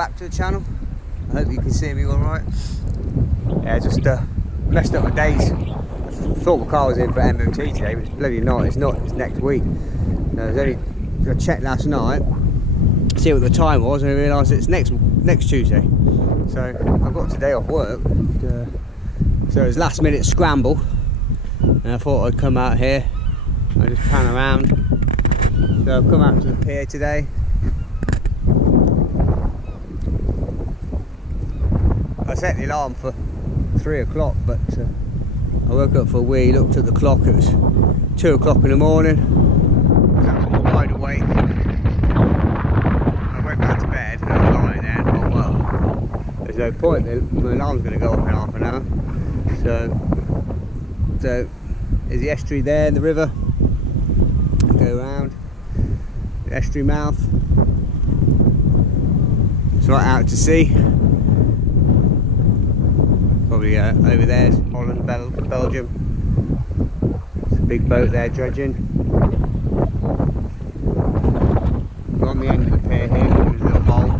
back to the channel. I hope you can see me alright. Yeah, just messed up my days. I thought my car was in for MOT today, but it's bloody not. It's not, it's next week. I checked last night, see what the time was, and I realised it's next Tuesday. So I've got today off work. So it was last minute scramble, and I thought I'd come out here and just pan around. So I've come out to the pier today. I set the alarm for 3 o'clock, but I woke up for a wee, looked at the clock, it was 2 o'clock in the morning. I was absolutely wide awake. I went back to bed and I was lying there and I thought, well, there's no point, my alarm's going to go off in half an hour. So there's the estuary there, the river. Go around the estuary mouth. It's right out to sea. Probably over there is Holland, Belgium. It's a big boat there dredging. We're on the end of the pier here, there's a little bowl.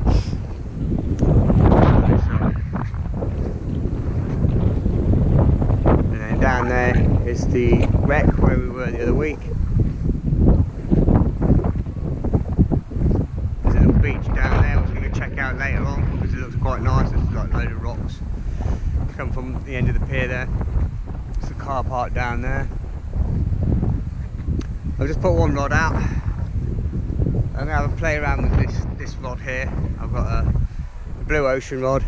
And then down there is the wreck where we were the other week. There's a little beach down there I was going to check out later on because it looks quite nice. There's like a load of rocks. Come from the end of the pier there. It's the car park down there. I've just put one rod out. I'm going to have a play around with this rod here. I've got a blue ocean rod,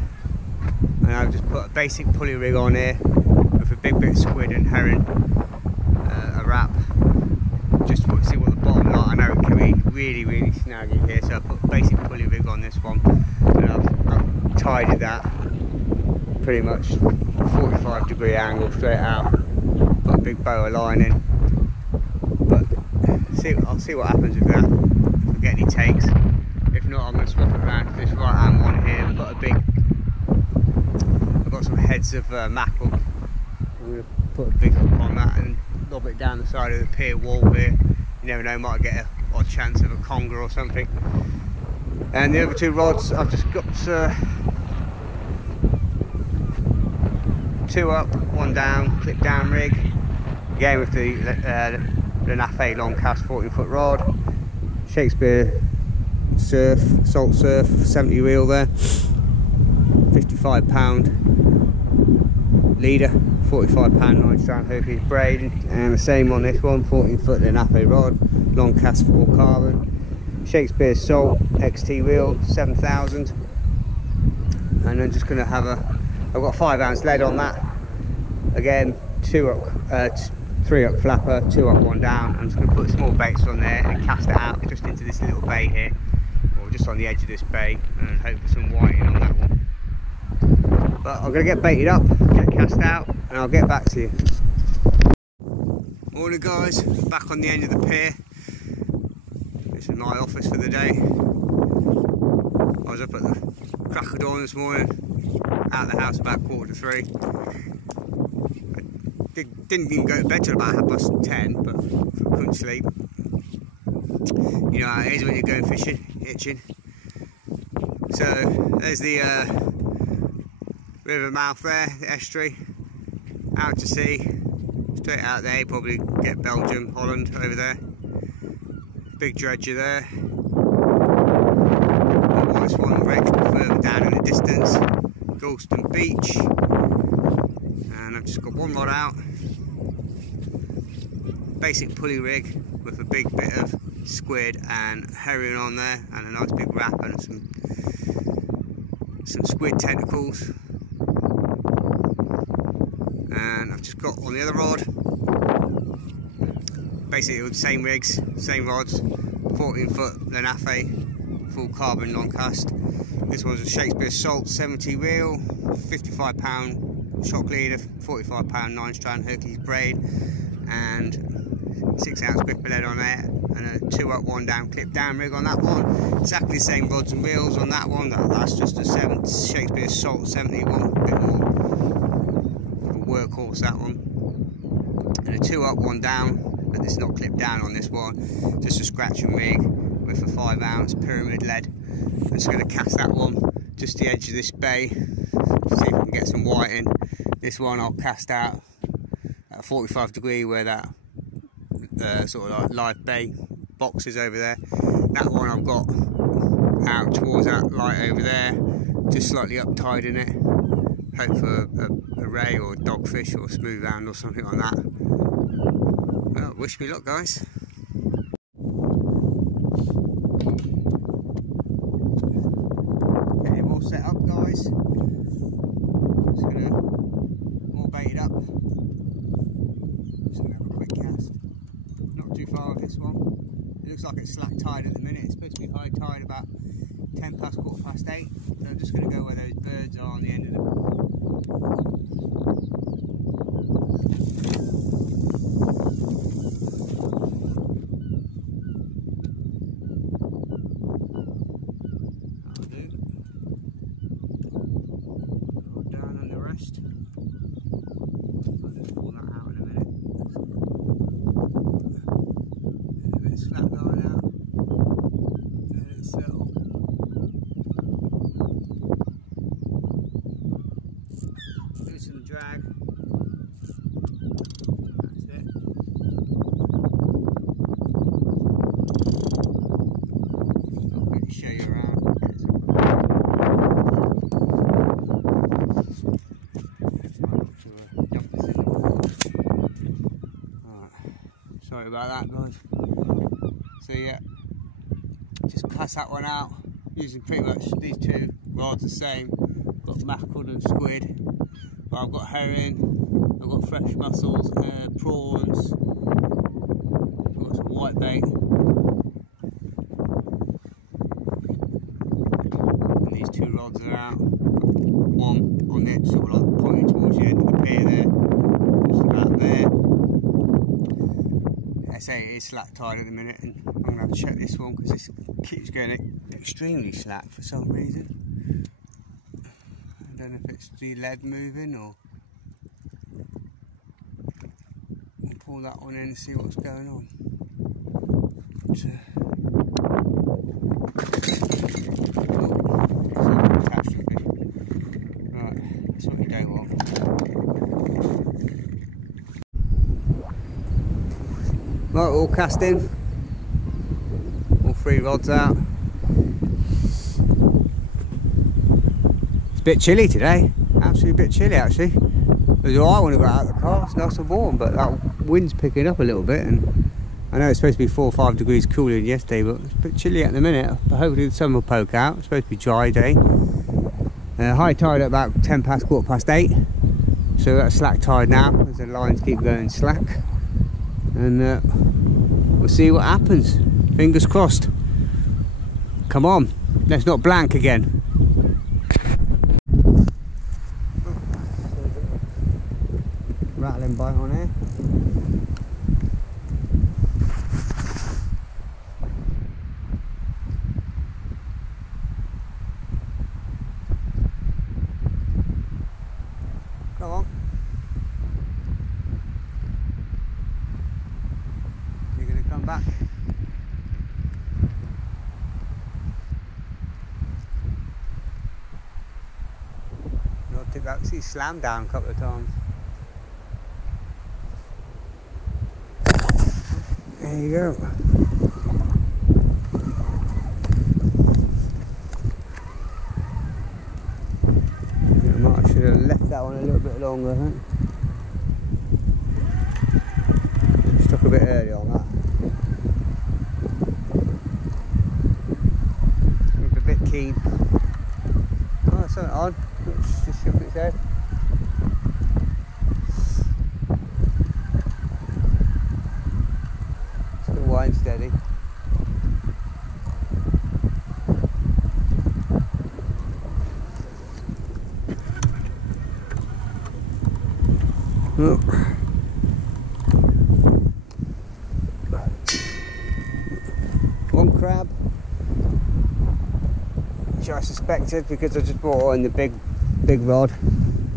and I've just put a basic pulley rig on here with a big bit of squid and herring, a wrap, just to see what the bottom like. I know it can be really snaggy here, so I put a basic pulley rig on this one, and I've tidied that pretty much 45-degree angle straight out. Put a big boa line in, but I'll see what happens with that. If I get any takes. If not, I'm going to swap it around to this right hand one here. I've got some heads of mackerel. I'm going to put a big hook on that and lob it down the side of the pier wall here. You never know, might get an odd chance of a conger or something. And the other two rods, I've just got 2 up, 1 down, clip down rig. Again with the Lenafe long cast 14-foot rod. Shakespeare surf, salt surf, 70 reel there. 55-pound leader, 45-pound 9-strand Hercules braid. And the same on this one, 14-foot Lenafe rod, long cast 4 carbon. Shakespeare salt XT reel, 7,000. And I'm just going to have I've got a 5-ounce lead on that. Again, 3 up flapper, 2 up, 1 down. I'm just going to put small baits on there and cast it out just into this little bay here, or just on the edge of this bay, and hope for some whiting on that one. But I'm going to get baited up, get it cast out, and I'll get back to you. Morning guys, back on the end of the pier. This is my office for the day. I was up at the crack of dawn this morning. Out of the house about 2:45. I didn't even go to bed till about 10:30, but couldn't sleep. You know how it is when you're going fishing, itching. So there's the river mouth there, the estuary, out to sea, straight out there. You probably get Belgium, Holland over there. Big dredger there. The white swan wreck further down in the distance. Gorleston beach, and I've just got 1 rod out, basic pulley rig with a big bit of squid and herring on there, and a nice big wrap and some squid tentacles. And I've just got on the other rod, basically with the same rigs, same rods, 14-foot Lenafe, full carbon long cast. This was a Shakespeare salt 70 reel, 55-pound shock leader, 45-pound 9-strand Hercules braid, and 6-ounce gripper lead on there, and a 2 up 1 down clip down rig on that one. Exactly the same rods and reels on that one. That's just a Shakespeare salt 70 one, a bit more of a workhorse that one, and a 2 up 1 down, but it's not clipped down on this one, just a scratch and rig with a 5-ounce pyramid lead. I'm just going to cast that one just the edge of this bay, see if we can get some whiting. This one I'll cast out at 45 degree where that sort of like live bay box is over there. That one I've got out towards that light over there, just slightly up tide in it. Hope for a ray or a dogfish or a smooth hound or something like that. Well, wish me luck, guys. Okay, all set up, guys. Just gonna all bait it up. Just gonna have a quick cast. Not too far off this one. It looks like it's slack tide at the minute. It's supposed to be high tide about 10 past, quarter past 8. So I'm just going to go where those birds are on the end of them. That'll do. Go down on the rest. I'll just pull that out in a minute. A bit of slack going out. Let it settle. Do some drag. That's it. I'll quickly show you around. Sorry about that, guys. So yeah, just cast that one out using pretty much these two rods the same. Got mackerel and squid, but I've got herring, I've got fresh mussels, prawns, I've got some white bait, and these two rods are out. One on it, sort of like pointing towards the end of the pier there, just about there. I say it is slack tide at the minute, and I'm going to have to check this one because this keeps going extremely slack for some reason. I don't know if it's the lead moving or we'll pull that one in and see what's going on. But, right, that's what you don't want. Right, all cast in, all three rods out. It's a bit chilly today, absolutely a bit chilly actually. It was alright when I got out of the car, it's nice and warm, but that wind's picking up a little bit, and I know it's supposed to be 4 or 5 degrees cooler than yesterday, but it's a bit chilly at the minute. But hopefully the sun will poke out. It's supposed to be a dry day. High tide at about 10 past, quarter past 8, so that's slack tide now as the lines keep going slack. And we'll see what happens. Fingers crossed. Come on, let's not blank again. Rattling bite on here. Come on. You're going to come back. I'll tip that. See, slammed down a couple of times. There you go. I should have left that one a little bit longer, I think. Struck a bit early on that. Looked a bit keen. Oh, that's something on. It's just shook its head. Still wine steady. Oh. One crab, which I suspected because I just brought on the big rod,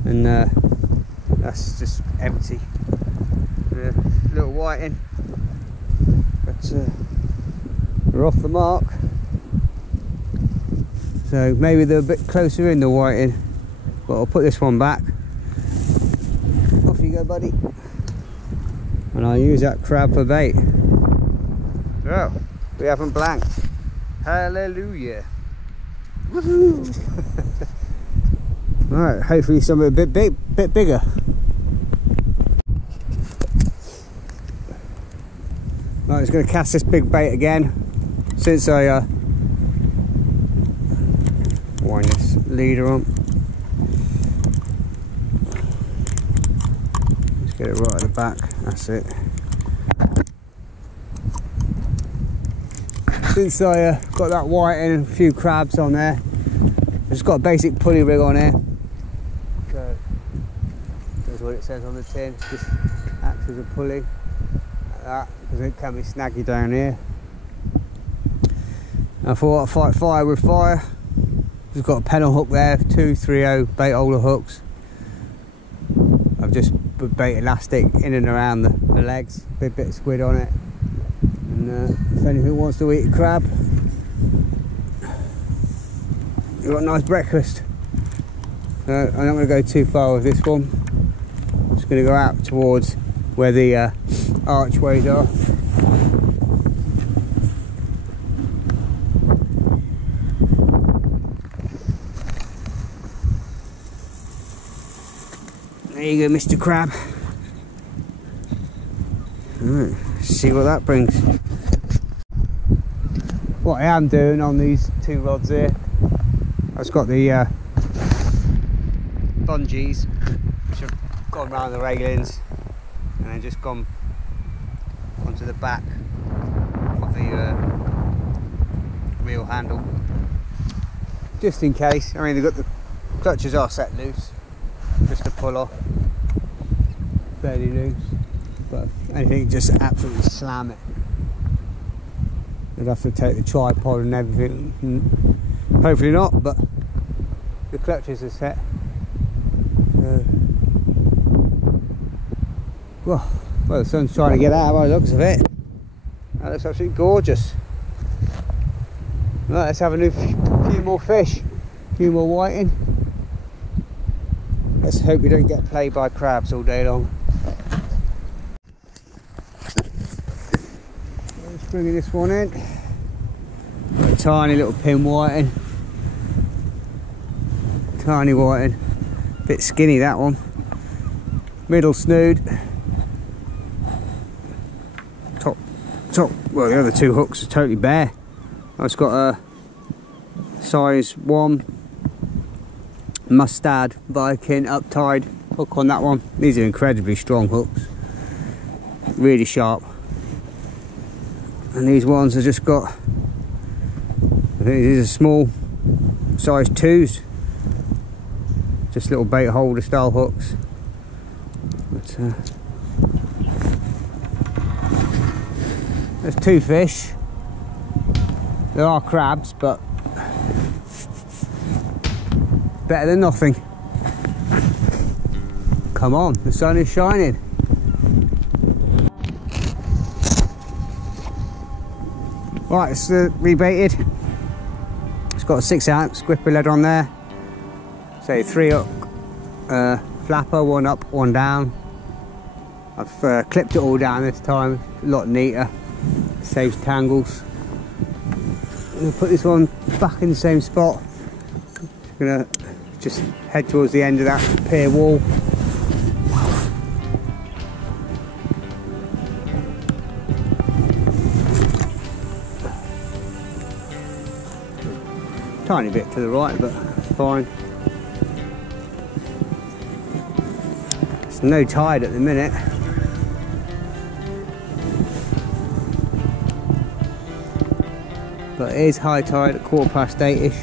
and that's just empty. Little whiting, but we're off the mark. So maybe they're a bit closer in the whiting, but I'll put this one back. Off you go, buddy. And I'll use that crab for bait. Well, we haven't blanked. Hallelujah. Woohoo! Right, hopefully something a bit bigger. Right, I'm just going to cast this big bait again. Since I wind this leader on. Just get it right at the back. That's it. Since I got that white and a few crabs on there, I've just got a basic pulley rig on here. So that's what it says on the tin. Just acts as a pulley like that, because it can be snaggy down here. I thought I'd fight fire with fire. Just got a pennel hook there, 230 bait holder hooks. I've just put bait elastic in and around the legs, bit of squid on it. And if anything wants to eat a crab, you've got a nice breakfast. I'm not going to go too far with this one. I'm just going to go out towards where the archways are. There you go, Mr. Crab. Alright, see what that brings. What I am doing on these two rods here, I've just got the bungees, which have gone around the railings and then just gone onto the back of the reel handle, just in case. I mean, they've got the clutches are set loose, just to pull off, fairly loose, but if anything, just absolutely slam it. I'd have to take the tripod and everything. Hopefully not, but the clutches are set. Well, the sun's trying to get out by the looks of it. That looks absolutely gorgeous. Right, let's have a few more fish, a few more whiting. Let's hope we don't get played by crabs all day long. Just bringing this one in. Got a tiny little pin whiting. Tiny whiting. Bit skinny, that one. Middle snood. Top. Well, the other two hooks are totally bare. I've got a size 1 mustard Viking uptied hook on that one. These are incredibly strong hooks, really sharp. And these ones have just got, I think these are small size 2s, just little bait holder style hooks. But there's 2 fish. There are crabs, but better than nothing. Come on, the sun is shining. Right, it's rebaited. It's got a 6-ounce gripper lead on there. Say 3 hook flapper, 1 up, 1 down. I've clipped it all down this time, a lot neater. Saves tangles. I'm going to put this one back in the same spot. I'm going to just head towards the end of that pier wall. Tiny bit to the right, but fine. There's no tide at the minute. But it is high tide at 8:15ish.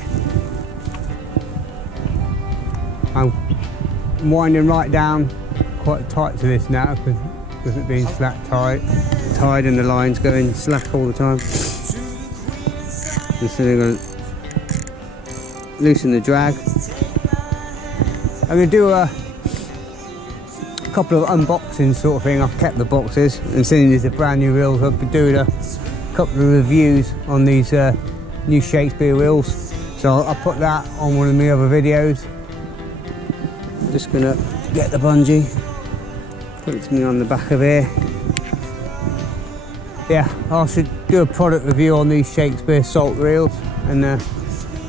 I'm winding right down quite tight to this now because it's being slack tide and the line's going slack all the time. And so they're going to loosen the drag. I'm going to do a couple of unboxing sort of thing. I've kept the boxes, and seeing these are brand new reels, I've been doing a couple of reviews on these new Shakespeare reels. So I'll put that on one of my other videos. Just gonna get the bungee, put it to me on the back of here. Yeah, I should do a product review on these Shakespeare salt reels and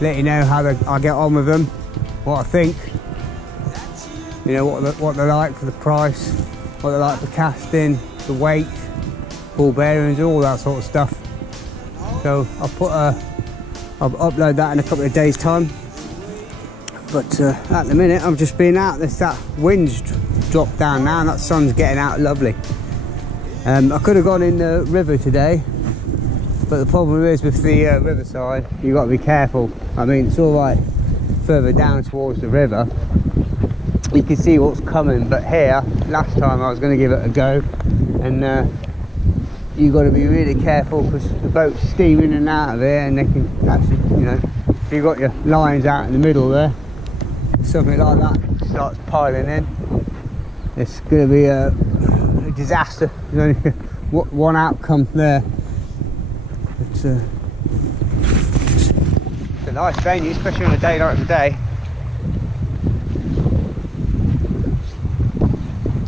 let you know how I get on with them, what I think, you know, what they're like for the price, what they're like for casting, the weight, ball bearings, all that sort of stuff. So I'll upload that in a couple of days time. But at the minute I've just been out. That wind's dropped down now and that sun's getting out lovely. I could have gone in the river today, but the problem is with the riverside, you've got to be careful. I mean, it's all right further down towards the river, you can see what's coming, but here, last time I was going to give it a go, and you've got to be really careful because the boat's steaming in and out of here, and they can actually, you know, if you've got your lines out in the middle there, something like that starts piling in, it's going to be a disaster. There's only one outcome there. It's a nice venue, especially on a day like today.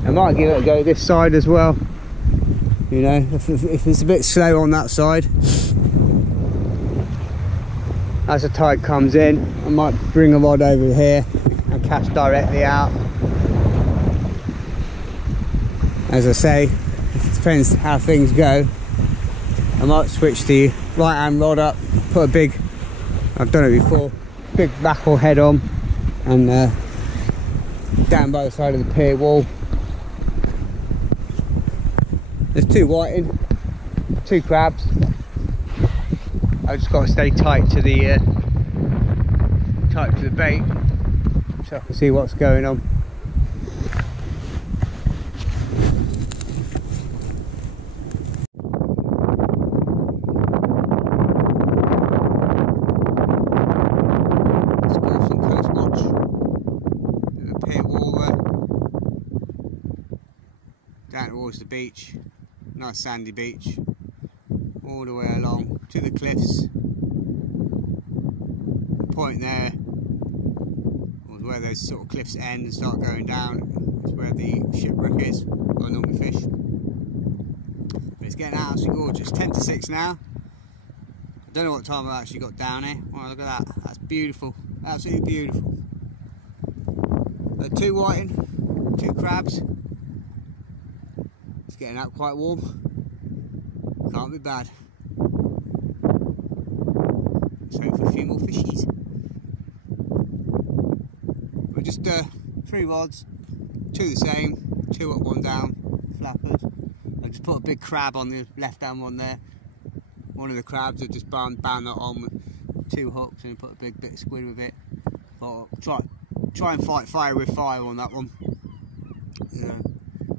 I might give it a go this side as well, you know, if it's a bit slow on that side. As the tide comes in, I might bring a rod over here and cast directly out. As I say, it depends how things go. I might switch the right hand rod up, put a big, I've done it before, big backle head on, and down by the side of the pier wall. There's 2 whiting, 2 crabs. I've just got to stay tight to the bait so I can see what's going on. It's Gorleston Coast Watch. There's a pier wall there. Down towards the beach. Nice sandy beach. All the way along to the cliffs. The point there was where those sort of cliffs end and start going down. It's where the shipwreck is, where I normally fish. But it's getting absolutely gorgeous. 10 to 6 now. I don't know what time I've actually got down here. Wow, look at that. That's beautiful. Absolutely beautiful. 2 whiting, 2 crabs. It's getting out quite warm. Can't be bad. Let's hope for a few more fishies. But just 3 rods, 2 the same, 2 up, 1 down, flappers. I just put a big crab on the left hand one there. One of the crabs, I just bound that on with 2 hooks and put a big bit of squid with it. But try and fight fire with fire on that one. Yeah.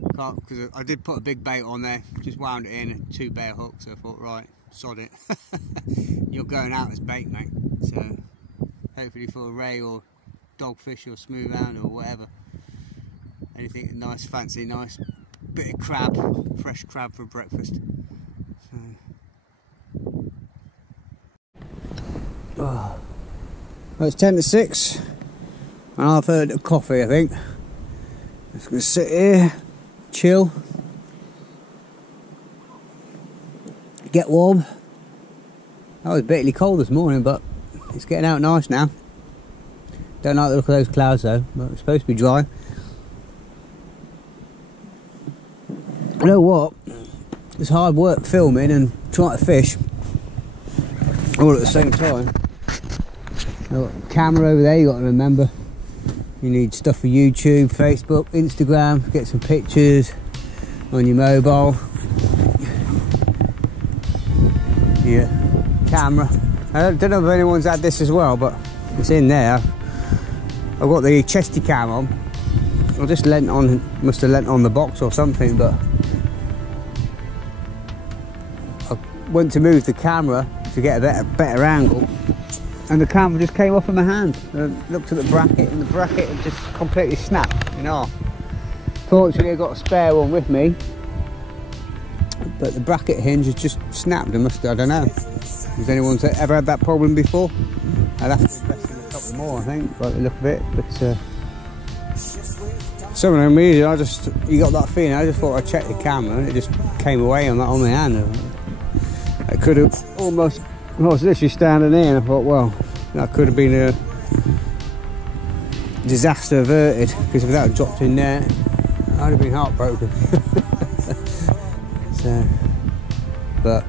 Because I did put a big bait on there, just wound it in and 2 bare hooks, so I thought, right, sod it. You're going out as bait, mate. So hopefully for a ray or dogfish or smooth hound or whatever, anything nice, fancy, nice bit of crab, fresh crab for breakfast. So. Oh. Well, it's 10 to 6 and I've heard of coffee, I think. Just gonna sit here, chill, get warm. I was bitterly cold this morning, but it's getting out nice now. Don't like the look of those clouds though, but it's supposed to be dry. You know what? It's hard work filming and trying to fish all at the same time. Camera over there, you got to remember. You need stuff for YouTube, Facebook, Instagram, get some pictures on your mobile. Yeah, camera. I don't know if anyone's had this as well, but it's in there. I've got the chesty cam on. I just leant on, must have leant on the box or something, but I went to move the camera to get a better angle, and the camera just came off in my hand. I looked at the bracket, and the bracket had just completely snapped in half. Fortunately, I got a spare one with me, but the bracket hinge has just snapped. I don't know. Has anyone ever had that problem before? I'd have to invest in a couple more, I think, by the look of it. But some of them reasons, you got that feeling. I just thought I'd check the camera, and it just came away on my hand. I could have almost. I was literally standing there, and I thought, well, that could have been a disaster averted, because if that had dropped in there, I'd have been heartbroken. So, but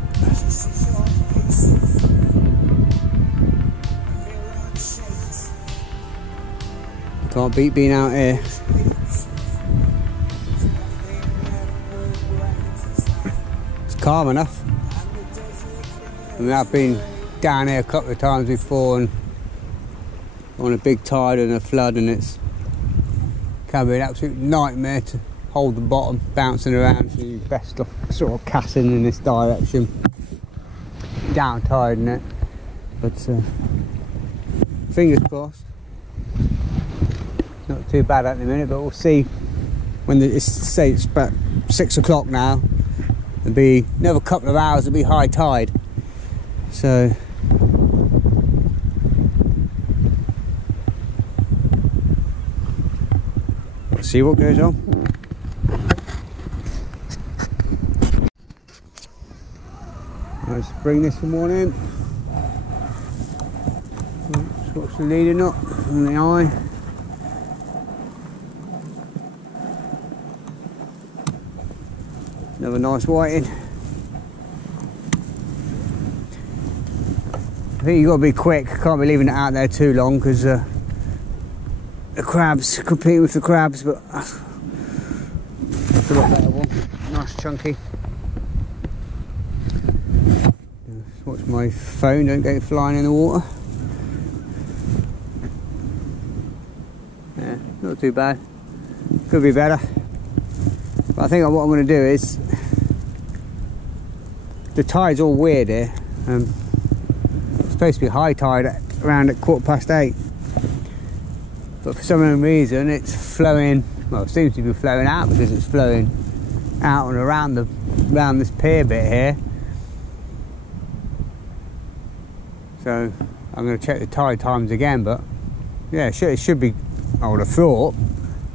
can't beat being out here. It's calm enough. I mean, I've been down here a couple of times before, and on a big tide and a flood, and it can be an absolute nightmare to hold the bottom, bouncing around. So you're best off sort of casting in this direction, down tide in it. But fingers crossed. Not too bad at the minute, but we'll see when say it's about 6 o'clock now. There'll be another couple of hours. It'll be high tide. So we'll see what goes on. Let's bring this one in. What's the leading up on the eye? Another nice whiting. I think you've got to be quick. Can't be leaving it out there too long, because the crabs, compete with the crabs, but that's a lot better one. Nice chunky. Just watch my phone, don't get it flying in the water. Yeah, not too bad. Could be better. But I think what I'm going to do is, the tide's all weird here. It's supposed to be high tide around at 8:15, but for some reason it's flowing. Well, it seems to be flowing out, because it's flowing out and around this pier bit here. So I'm going to check the tide times again. But yeah, it should be. I would have thought,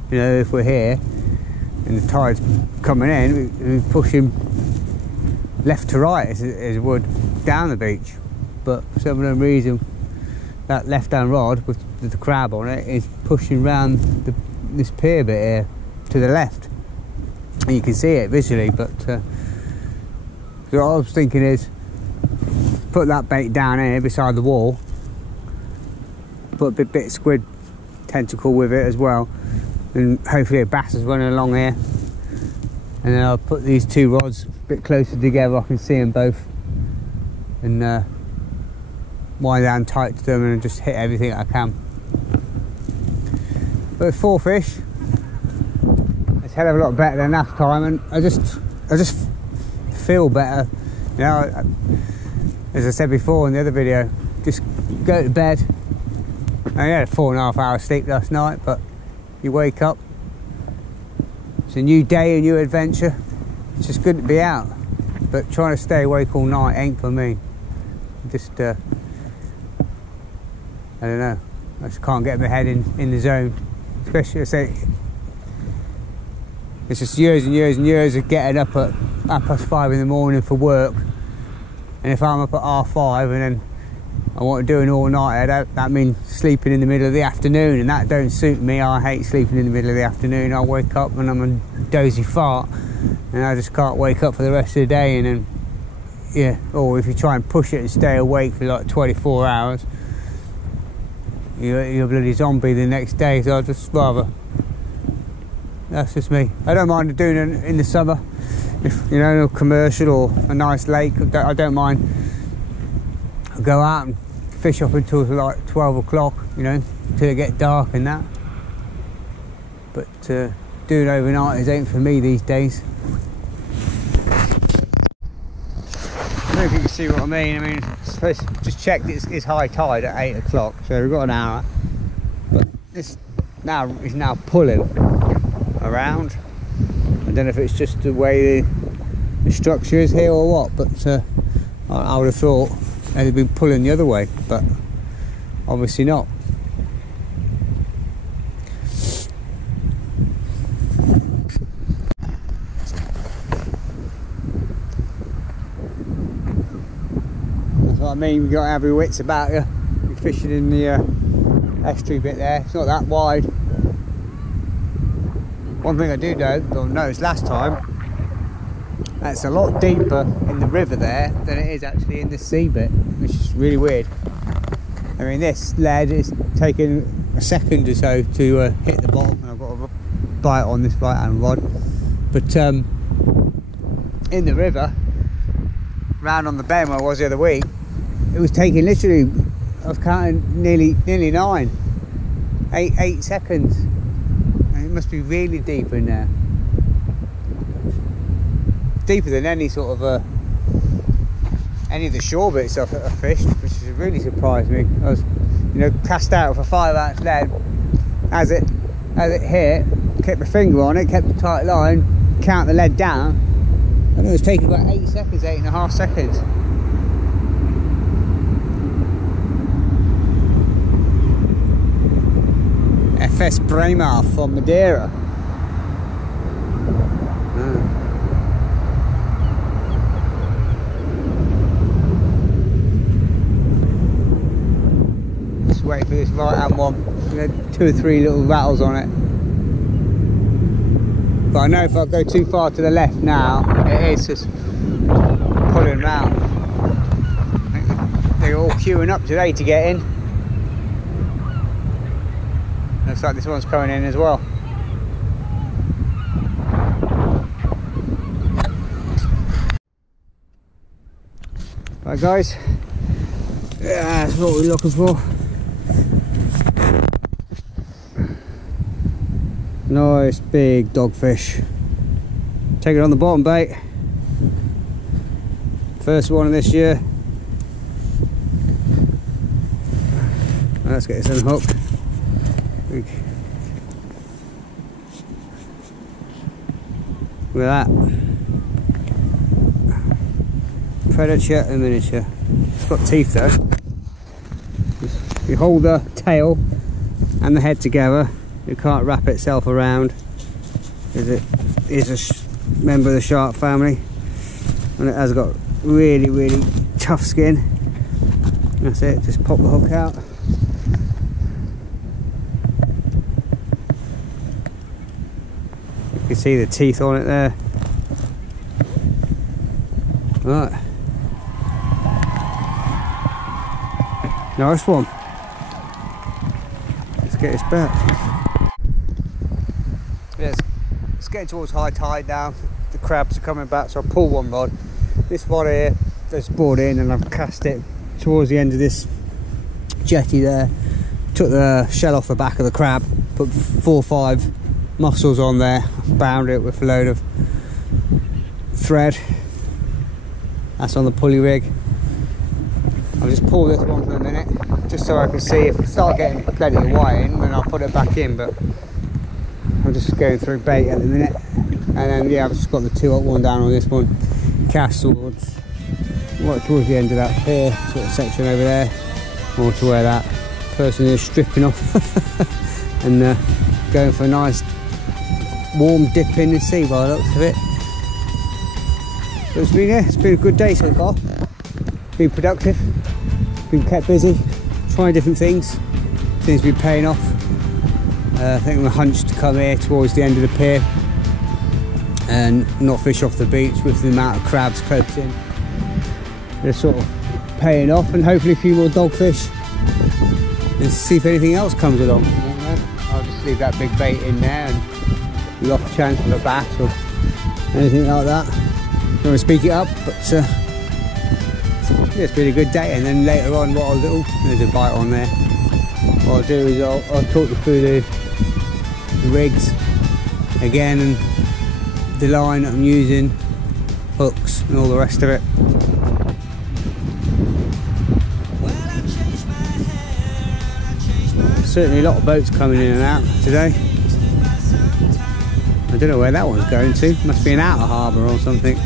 you know, if we're here and the tide's coming in, we're pushing left to right as it would down the beach. But for some reason, that left-hand rod with the crab on it is pushing round this pier bit here to the left, and you can see it visually. But so what I was thinking is, put that bait down here beside the wall, put a bit of squid tentacle with it as well, and hopefully a bass is running along here, and then I'll put these two rods a bit closer together. I can see them both, and wind down tight to them and just hit everything I can. But 4 fish, it's a hell of a lot better than last time, and I just feel better, you know. As I said before in the other video, just go to bed. I had a 4.5 hour sleep last night, but you wake up, it's a new day, a new adventure. It's just good to be out, but trying to stay awake all night ain't for me. Just I don't know, I just can't get my head in the zone. Especially, I say, it's just years and years and years of getting up at 5:30 in the morning for work, and if I'm up at 5:30 and then I want to do an all-nighter, that means sleeping in the middle of the afternoon, and that don't suit me. I hate sleeping in the middle of the afternoon. I wake up and I'm a dozy fart, and I just can't wake up for the rest of the day. And then, yeah, or if you try and push it and stay awake for like 24 hours, you're a bloody zombie the next day. So I'd just rather, that's just me. I don't mind doing it in the summer, if you know, a commercial or a nice lake. I don't mind. I'll go out and fish up until like 12 o'clock, you know, till it get dark and that. But doing overnighters ain't for me these days. I don't know if you can see what I mean. I mean, just checked it's high tide at 8 o'clock, so we've got an hour. But this now is now pulling around. I don't know if it's just the way the structure is here or what, but I would have thought they'd have been pulling the other way, but obviously not. That's what I mean, you've got to have your wits about you. You're fishing in the estuary bit there, it's not that wide. One thing I do notice last time, that's a lot deeper in the river there than it is actually in the sea bit, which is really weird. I mean, this lead is taking a second or so to hit the bottom, and I've got a bite on this right hand rod. But in the river, round on the bend where I was the other week, it was taking literally, I was counting nearly 8 seconds. And it must be really deep in there. Deeper than any sort of any of the shore bits I've fished, which has really surprised me. I was, you know, cast out with a 5-ounce lead. As it hit, kept my finger on it, kept a tight line, count the lead down, and it was taking about 8 seconds, 8.5 seconds. FS Bremer from Madeira. Just wait for this right hand one. There's 2 or 3 little rattles on it. But I know if I go too far to the left now, it is just pulling round. I think they're all queuing up today to get in. Looks like this one's coming in as well. Right guys, yeah, that's what we're looking for. Nice big dogfish. Take it on the bottom bait. First one of this year. Let's get this unhooked. Look at that. Predator and miniature. It's got teeth though. You hold the tail and the head together. It can't wrap itself around, as it is a member of the shark family, and it has got really tough skin. That's it, just pop the hook out. You can see the teeth on it there. Right. Nice one. Let's get this back. Yeah, it's getting towards high tide now. The crabs are coming back, so I pull one rod. This rod here, that's brought in, and I've cast it towards the end of this jetty there. Took the shell off the back of the crab, put 4 or 5 mussels on there, bound it with a load of thread. That's on the pulley rig. I'll just pull this one for a minute, just so I can see if I start getting plenty of whiting, then I'll put it back in. But I'm just going through bait at the minute, and then yeah, I've just got the 2-1 down on this one. Cast towards towards the end of that pier sort of section over there, or to where that person is stripping off and going for a nice warm dip in the sea by the looks of it. But it's been a good day so far. Been productive, been kept busy, trying different things. Seems to be paying off. I think I'm hunched to come here towards the end of the pier and not fish off the beach with the amount of crabs coped in. They're sort of paying off, and hopefully a few more dogfish, and see if anything else comes along. I'll just leave that big bait in there, and we'll have a chance of a bass or anything like that. Don't want to speak it up, but yeah, it's been a good day. And then later on, what I'll do, there's a bite on there. What I'll do is I'll talk you through the rigs again, and the line that I'm using, hooks and all the rest of it. Certainly a lot of boats coming in and out today. I don't know where that one's going to. Must be an outer harbour or something.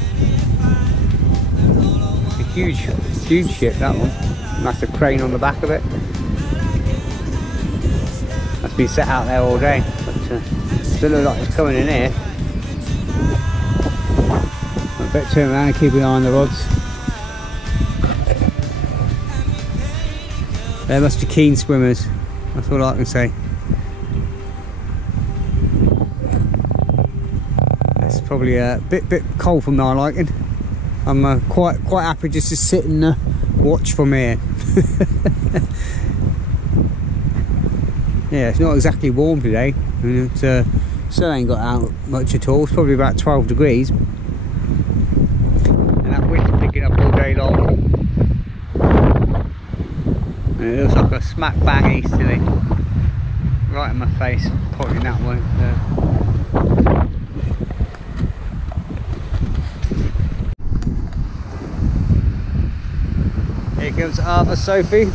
It's a huge huge ship, that one. Massive crane on the back of it. That's been set out there all day, but still look like it's coming in here. I better turn around and keep an eye on the rods. They must be keen swimmers, that's all I can say. It's probably a bit cold for my liking. I'm quite happy just to sit and watch from here. Yeah, it's not exactly warm today. I mean, sun ain't got out much at all. It's probably about 12 degrees. And that wind's picking up all day long. And it looks like a smack bang easterly. Right in my face, pointing that way. Here comes Arthur Sophie.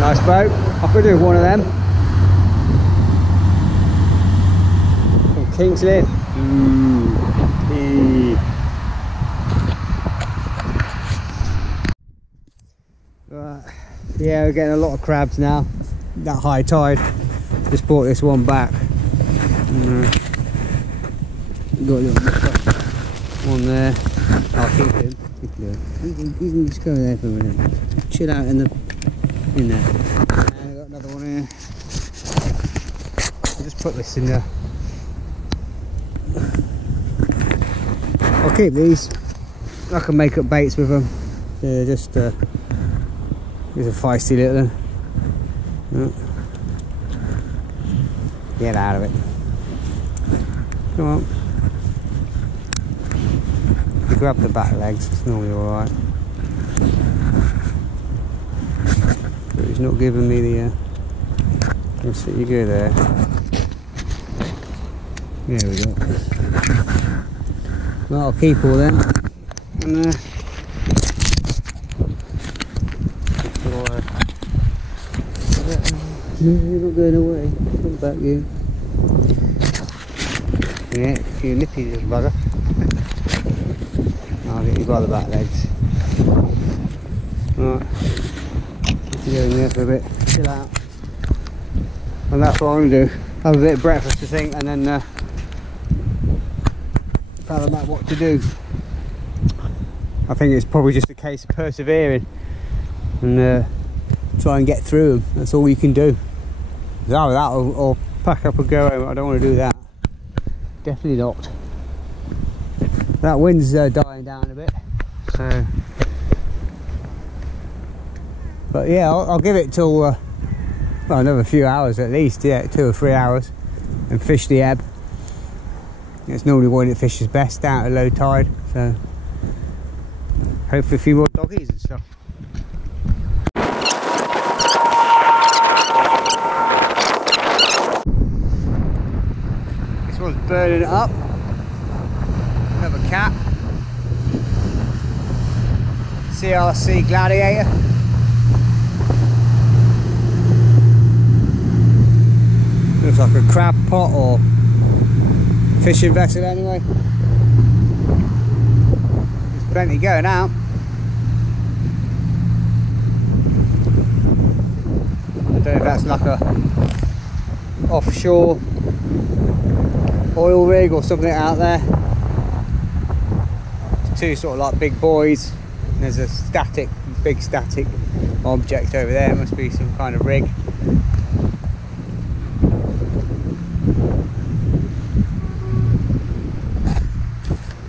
Nice boat. I could do one of them. From King's Lynn. Right. Yeah, we're getting a lot of crabs now. That high tide. Just brought this one back. Got a little one there. I'll keep him. You can just go there for a minute. Chill out in there. And I got another one here. I'll just put this in there. I'll keep these. I can make up baits with them. They're just he's a feisty little one. Get out of it. Come on. You grab the back legs, it's normally alright. But he's not giving me the let's see, you go there. There we go. Well, I'll keep all them. And you're not going away. Come back, you. Yeah, you nippy little bugger. I'll get you by the back legs. Right. Go in there for a bit, chill out. And that's what I'm going to do. Have a bit of breakfast, I think, and then tell them out what to do. I think it's probably just a case of persevering and try and get through them. That's all you can do. Either that or pack up and go home. I don't want to do that. Definitely not. That wind's dying down a bit, so. But yeah, I'll give it till well, another few hours at least. Yeah, 2 or 3 hours, and fish the ebb. It's normally when it fishes best, down at low tide. So hopefully a few more doggies and stuff. This one's burning it up. Another cat. CRC Gladiator. Looks like a crab pot or fishing vessel anyway. There's plenty going out. I don't know if that's like a offshore oil rig or something out there. There's two sort of like big buoys. And there's a big static object over there. It must be some kind of rig.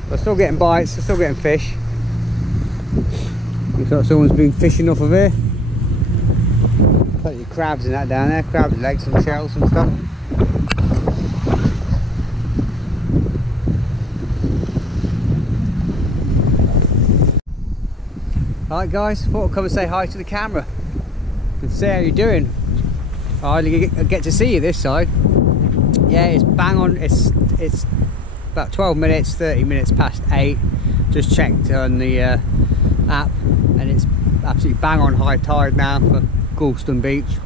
We're still getting bites, we're still getting fish. Looks like someone's been fishing off of here. Plenty of crabs and that down there, crabs' legs and shells and stuff. Alright guys, thought I'd come and say hi to the camera and see how you're doing. I hardly get to see you this side. Yeah, it's bang on, it's about 12 minutes, 30 minutes past 8. Just checked on the app and it's absolutely bang on high tide now for Gorleston Beach.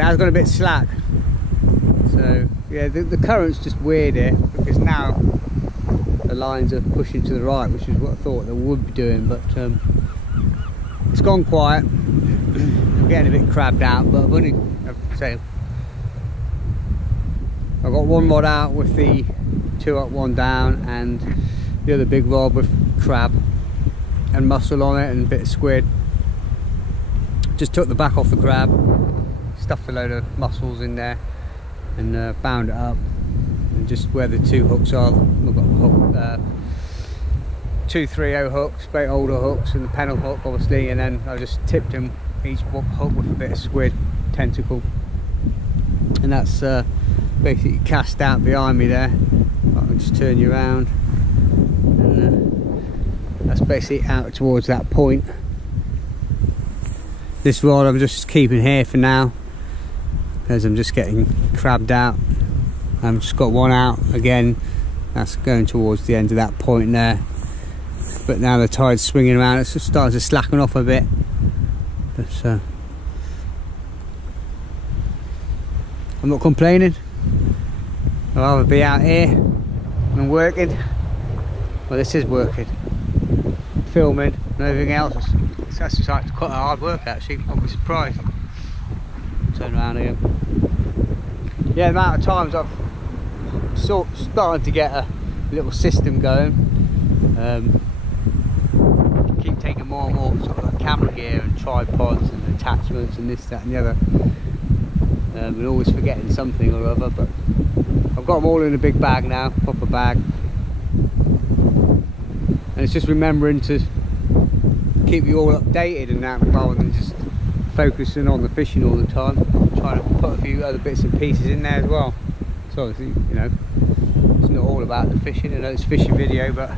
So I've got a bit slack. So yeah, the current's just weird here because now the lines are pushing to the right, which is what I thought they would be doing, but it's gone quiet. I'm getting a bit crabbed out, but I've only, I've got one rod out with the 2 up 1 down, and the other big rod with crab and mussel on it and a bit of squid. Just took the back off the crab, stuffed a load of mussels in there and bound it up, and just where the 2 hooks are, we've got hook, 2 3/0 hooks, very older hooks, and the pennel hook obviously, and then I just tipped them each hook with a bit of squid tentacle, and that's basically cast out behind me there. I can just turn you around, and that's basically out towards that point. This rod I'm just keeping here for now because I'm just getting crabbed out. I've just got one out again, that's going towards the end of that point there, but now the tide's swinging around, it's just starting to slacken off a bit, but I'm not complaining. I'd rather be out here and working. Well, this is working, filming and everything else. That's just like quite a hard work actually. I'll be surprised. Turn around here. Yeah, the amount of times I've started to get a little system going. Keep taking more and more sort of like camera gear and tripods and attachments and this, that and the other. And always forgetting something or other, but I've got them all in a big bag now, proper bag. And it's just remembering to keep you all updated and that, rather than just focusing on the fishing all the time. I'm trying to put a few other bits and pieces in there as well. So obviously, you know, it's not all about the fishing. I know it's a fishing video, but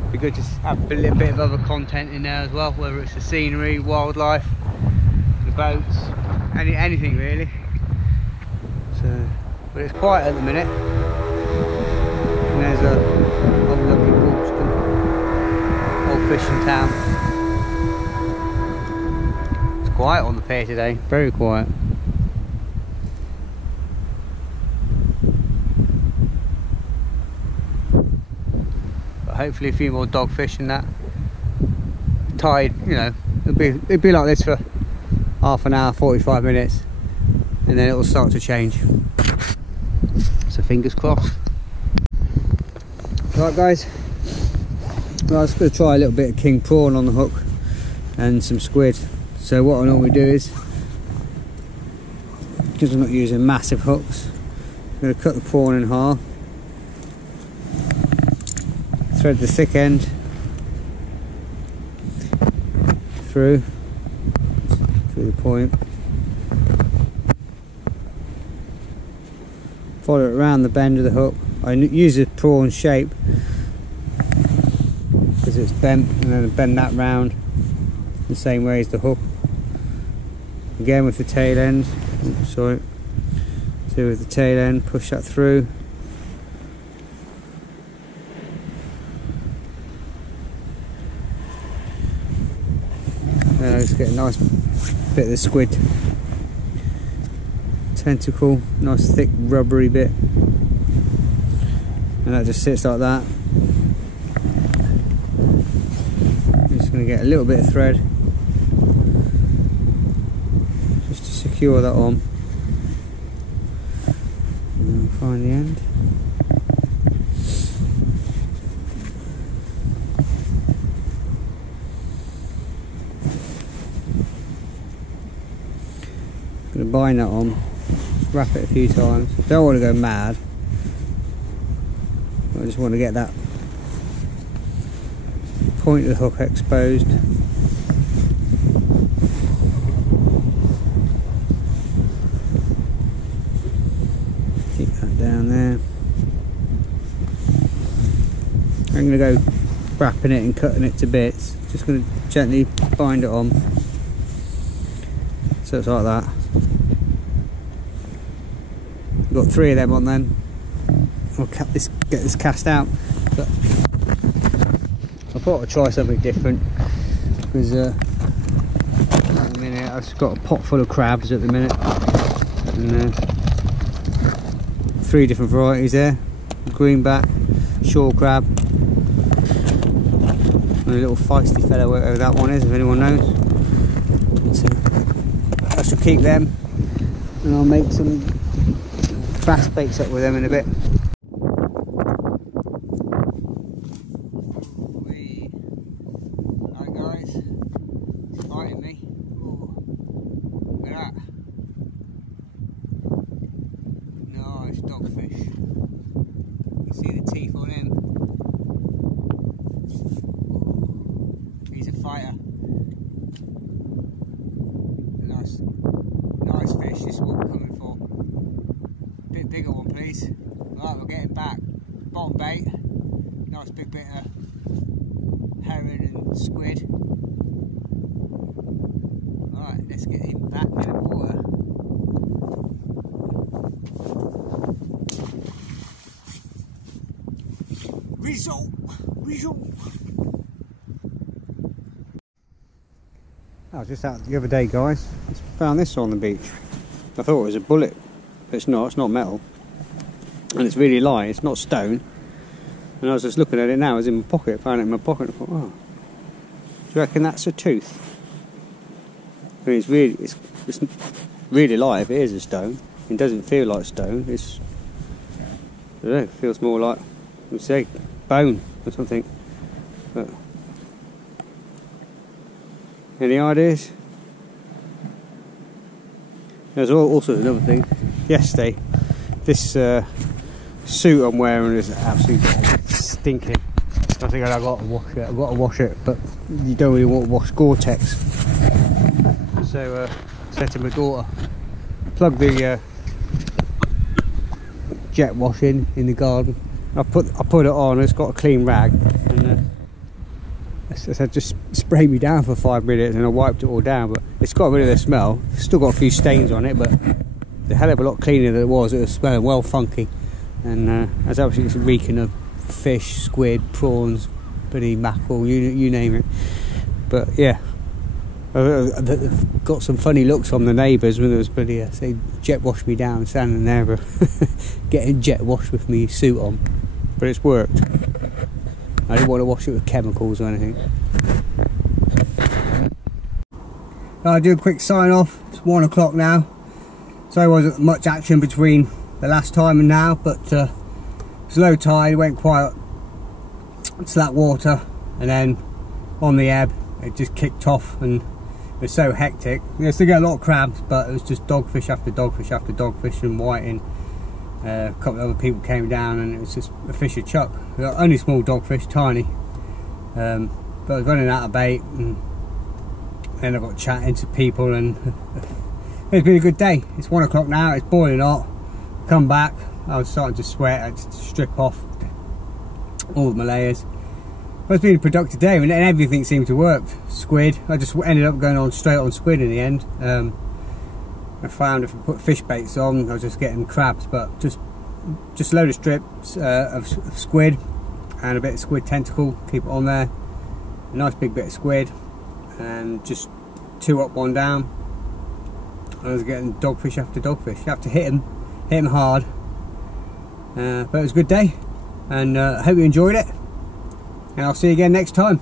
it'd be good to have a little bit of other content in there as well, whether it's the scenery, wildlife, the boats, anything really. So, but it's quiet at the minute. And there's a old lovely Gorleston, old fishing town. It's quiet on the pier today, very quiet. But hopefully a few more dogfish and that. Tide, you know, it'll be like this for half an hour, 45 minutes, and then it'll start to change. So fingers crossed. Right guys, well, I was going to try a little bit of king prawn on the hook and some squid. So what I normally do is, because I'm not using massive hooks, I'm going to cut the prawn in half, thread the thick end through the point, follow it around the bend of the hook. I use a prawn shape because it's bent, and then bend that round the same way as the hook. Again with the tail end, oops, sorry. So with the tail end, push that through. Now let's get a nice bit of the squid tentacle, nice thick rubbery bit, and that just sits like that. I'm just going to get a little bit of thread just to secure that on, and then find the end. Going to bind that on, just wrap it a few times. I don't want to go mad, I just want to get that point of the hook exposed. Keep that down there. I'm going to go wrapping it and cutting it to bits. Just going to gently bind it on, so it's like that. Got 3 of them on then. I'll get this cast out. But I thought I'd try something different because at the minute Yeah, I've just got a pot full of crabs at the minute, and 3 different varieties there: greenback, shore crab, and a little feisty fellow, whatever that one is, if anyone knows. So I shall keep them, and I'll make some bass baits up with them in a bit. Right guys, it's biting me. Ooh, look at that. Nice dogfish. You can see the teeth on him. Ooh, he's a fighter. Nice fish, this is what we're coming for. Bit bigger one please. Right, we're getting back. Bottom bait. Nice big bit of herring and squid. Alright, let's get him back in the water. Result! I was just out the other day, guys. I found this on the beach. I thought it was a bullet, but it's not metal. And it's really light, it's not stone. And I was just looking at it now, it was in my pocket, found it in my pocket, and I thought, oh, do you reckon that's a tooth? I mean, it's really light if it is a stone. It doesn't feel like stone, I don't know, it feels more like, let's say, bone or something. But any ideas? There's also another thing. Yesterday, this suit I'm wearing is absolutely stinking. I think I've got to wash it. I've got to wash it, but you don't really want to wash Gore-Tex. So I said to my daughter, plug the jet wash in the garden. I put it on. It's got a clean rag, and I said just spray me down for 5 minutes, and I wiped it all down. But it's got rid of the smell. It's still got a few stains on it, but a hell of a lot cleaner than it was. It was smelling well funky, and I was absolutely reeking of fish, squid, prawns, bloody mackerel, you name it. But yeah, I've got some funny looks from the neighbours when there was bloody say jet washed me down, standing there getting jet washed with me suit on. But it's worked. I didn't want to wash it with chemicals or anything. I'll do a quick sign off. It's 1 o'clock now. So there wasn't much action between the last time and now, but it was low tide, went quiet to that water, and then on the ebb it just kicked off, and it was so hectic. You still get a lot of crabs, but it was just dogfish after dogfish after dogfish and whiting. A couple of other people came down, and it was just a fish a chuck. Only small dogfish, tiny. But I was running out of bait, and then I got chatting to people, and it's been a good day. It's 1 o'clock now, it's boiling hot. Come back, I was starting to sweat. I had to strip off all of my layers. But it's been a productive day, and everything seemed to work. Squid, I just ended up going on straight on squid in the end. I found if I put fish baits on, I was just getting crabs, but just a load of strips of squid and a bit of squid tentacle, keep it on there. A nice big bit of squid, and just 2 up, 1 down. I was getting dogfish after dogfish. You have to hit them hard. But it was a good day, and I hope you enjoyed it, and I'll see you again next time.